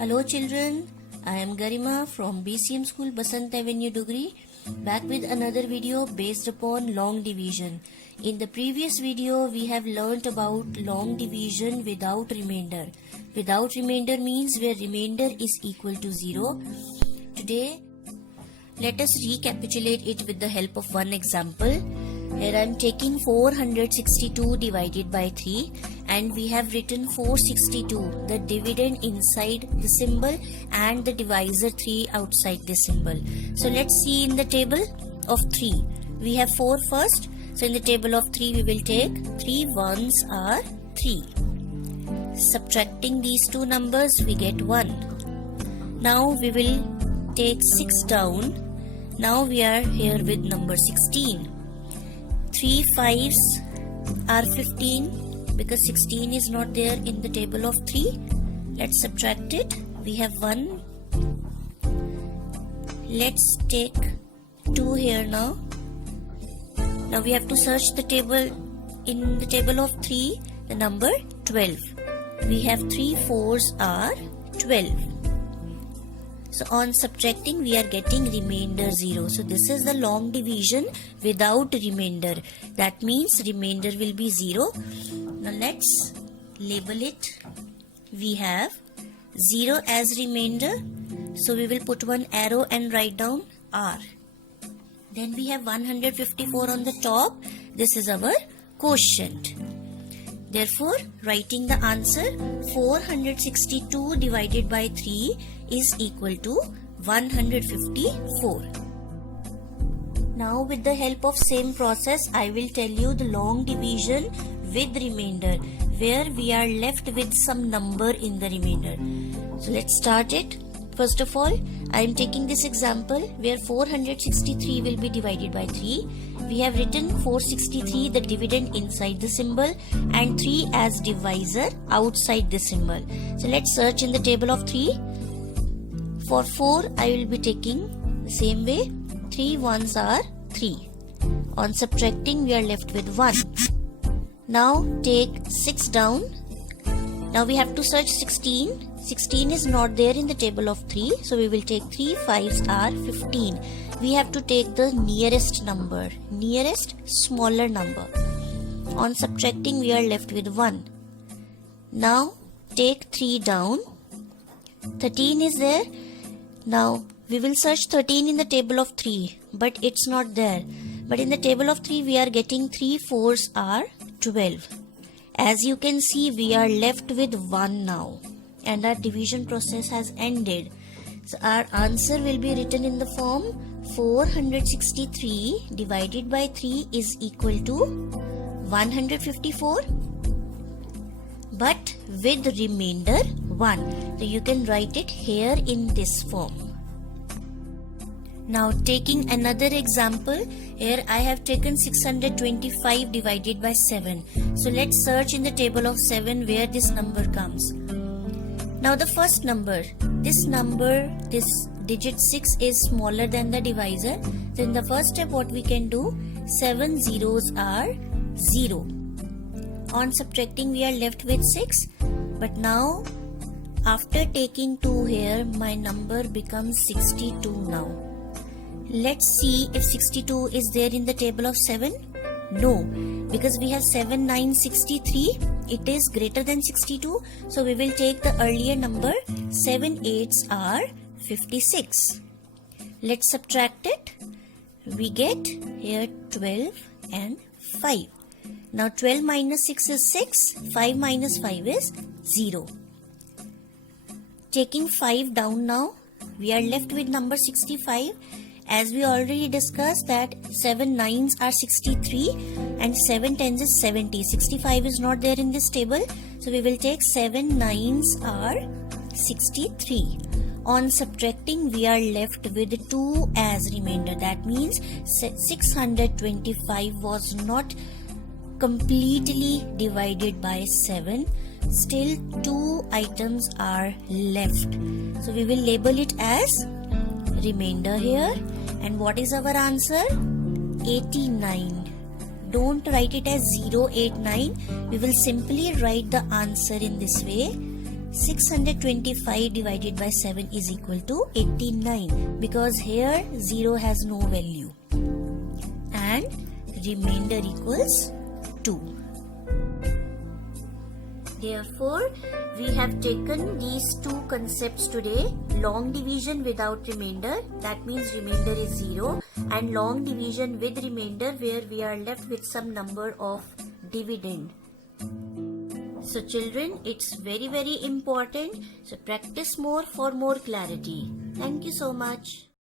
Hello children, I am Garima from BCM School Basant Avenue Dugri, back with another video based upon long division. In the previous video we have learnt about long division without remainder. Without remainder means where remainder is equal to 0. Today let us recapitulate it with the help of one example. Here I am taking 462 divided by 3 and we have written 462, the dividend inside the symbol and the divisor 3 outside the symbol. So let's see in the table of 3. We have 4 first. So in the table of 3 we will take 3 ones are 3. Subtracting these two numbers we get 1. Now we will take 6 down. Now we are here with number 16. 3 fives are 15 because 16 is not there in the table of 3. Let's subtract it. We have 1. Let's take 2 here now. Now we have to search the table. In the table of 3, the number 12. We have 3 fours are 12. So on subtracting we are getting remainder 0. So this is the long division without remainder. That means remainder will be 0. Now let's label it. We have 0 as remainder. So we will put one arrow and write down R. Then we have 154 on the top. This is our quotient. Therefore, writing the answer 462 divided by 3 is equal to 154. Now with the help of same process, I will tell you the long division with remainder, where we are left with some number in the remainder. So let's start it. First of all, I am taking this example where 463 will be divided by 3. We have written 463 the dividend inside the symbol and 3 as divisor outside the symbol. So let's search in the table of 3. For 4 I will be taking the same way. 3 ones are 3. On subtracting we are left with 1. Now take 6 down. Now we have to search 16. 16 is not there in the table of 3. So we will take 3 fives are 15. We have to take the nearest number. Nearest smaller number. On subtracting we are left with 1. Now take 3 down. 13 is there. Now we will search 13 in the table of 3. But it's not there. But in the table of 3 we are getting 3 fours are 12. As you can see we are left with 1 now. And our division process has ended. So our answer will be written in the form 463 divided by 3 is equal to 154, but with remainder 1. So you can write it here in this form. Now taking another example, here I have taken 625 divided by 7. So let's search in the table of 7 where this number comes. Now the first number, this digit 6 is smaller than the divisor. So in the first step what we can do, 7 zeros are 0. On subtracting we are left with 6. But now after taking 2 here, my number becomes 62 now. Let's see if 62 is there in the table of 7. No, because we have 7 9 63. It is greater than 62. So we will take the earlier number. 7 8s are 56. Let's subtract it. We get here 12 and 5. Now 12 minus 6 is 6. 5 minus 5 is 0. Taking 5 down now, we are left with number 65. As we already discussed that 7 9s are 63 and 7 10s is 70. 65 is not there in this table. So we will take 7 9s are 63. On subtracting we are left with 2 as remainder. That means 625 was not completely divided by 7. Still 2 items are left. So we will label it as remainder here. And what is our answer? 89. Don't write it as 089. We will simply write the answer in this way. 625 divided by 7 is equal to 89 because here 0 has no value and remainder equals 2. Therefore, we have taken these two concepts today, long division without remainder, that means remainder is 0, and long division with remainder where we are left with some number of dividend. So children, it's very important. So practice more for more clarity. Thank you so much.